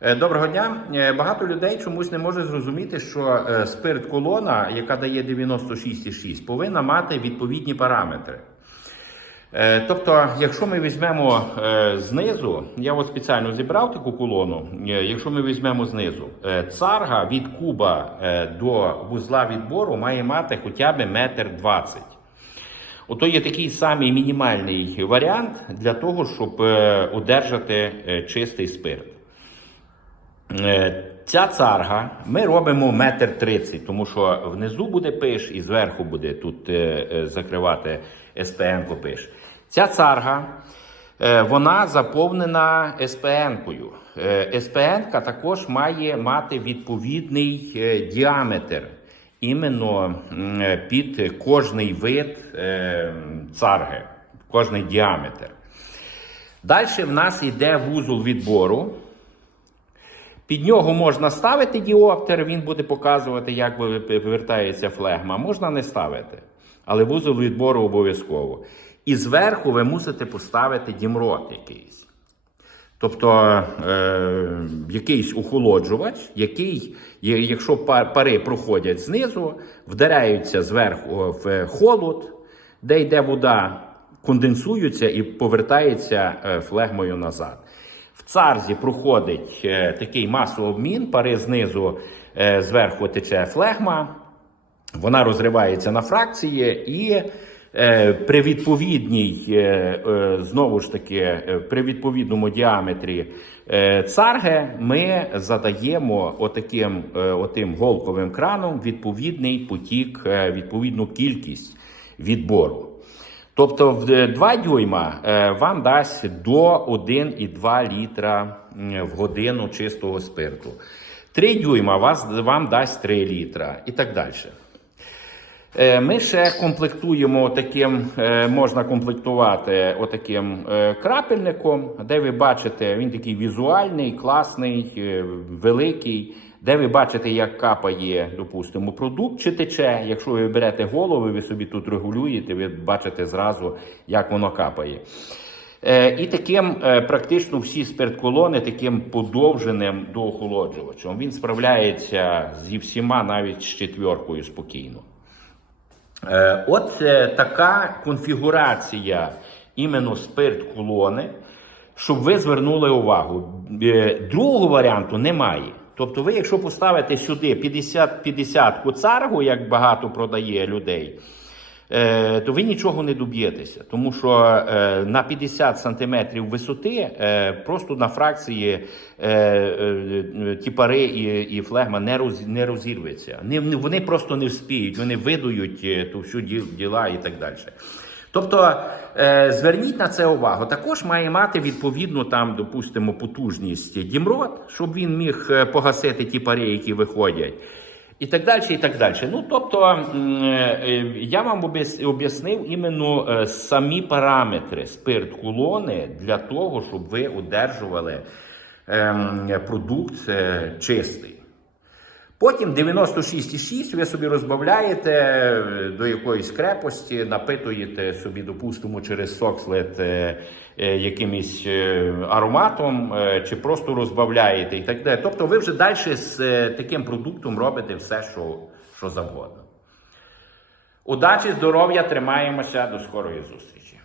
Е, Доброго дня. Е, Багато людей чомусь не може зрозуміти, що е, спирт колона, яка дає 96,6, повинна мати відповідні параметри. Тобто, якщо ми візьмемо знизу, я от спеціально зібрав таку колону. Якщо ми візьмемо знизу, царга від куба до вузла відбору має мати хоча б метр двадцять. Ото є такий самий мінімальний варіант для того, щоб одержати чистий спирт. Е, Ця царга ми робимо метр тридцять, тому що внизу буде пиш і зверху буде тут е, е, закривати СПН пиш. Ця царга вона заповнена СПН-кою. Е, СПН також має мати відповідний діаметр іменно під кожний вид царги, кожний діаметр. Далі в нас йде вузол відбору. Під нього можна ставити діоптер, він буде показувати, як вивертається флегма. Можна не ставити. Але вузол відбору обов'язково. І зверху ви мусите поставити дімрот якийсь. Тобто е, якийсь охолоджувач, який, якщо пари проходять знизу, вдаряються зверху в холод, де йде вода, конденсуються і повертається е, флегмою назад. В царзі проходить е, такий масообмін, пари знизу, е, зверху тече флегма, вона розривається на фракції і е, при відповідній, знову ж таки, при відповідному діаметрі царги ми задаємо отаким, отим голковим краном відповідний потік, відповідну кількість відбору. Тобто в 2 дюйма е, вам дасть до 1,2 літра в годину чистого спирту. 3 дюйма вас, вам дасть 3 літра і так далі. Е, Ми ще комплектуємо таким, е, можна комплектувати отаким е, крапельником, де ви бачите, він такий візуальний, класний, е, великий, де ви бачите, як капає, допустимо, продукт чи тече. Якщо ви берете голови, ви собі тут регулюєте, ви бачите зразу, як воно капає. Е, І таким е, практично всі спиртколони таким подовженим доохолоджувачем. Він справляється зі всіма, навіть з четвіркою спокійно. Е, От така конфігурація іменно спирт колони, щоб ви звернули увагу. Другого варіанту немає. Тобто, ви, якщо поставите сюди 50-50 коцаргу, як багато продає людей, е, то ви нічого не доб'єтеся, тому що е, на 50 сантиметрів висоти е, просто на фракції е, е, ті пари і, флегма не, роз, не розірветься. Вони просто не вспіють, вони видують ту всю ді- діла і так далі. Тобто е, зверніть на це увагу. Також має мати відповідну там, допустимо, потужність дімрот, щоб він міг е, погасити ті пари, які виходять. І так далі, і так далі. Ну, тобто, е, я вам об'яснив іменно самі параметри спирт колони для того, щоб ви одержували ем, продукт чистий. Потім 96,6 ви собі розбавляєте е, до якоїсь крепості, напитуєте собі, допустимо, через сокслет е, е, якимось ароматом, чи просто розбавляєте і так далі. Тобто ви вже далі з таким продуктом робите все, що, що завгодно. Удачі, здоров'я, тримаємося, до скорої зустрічі.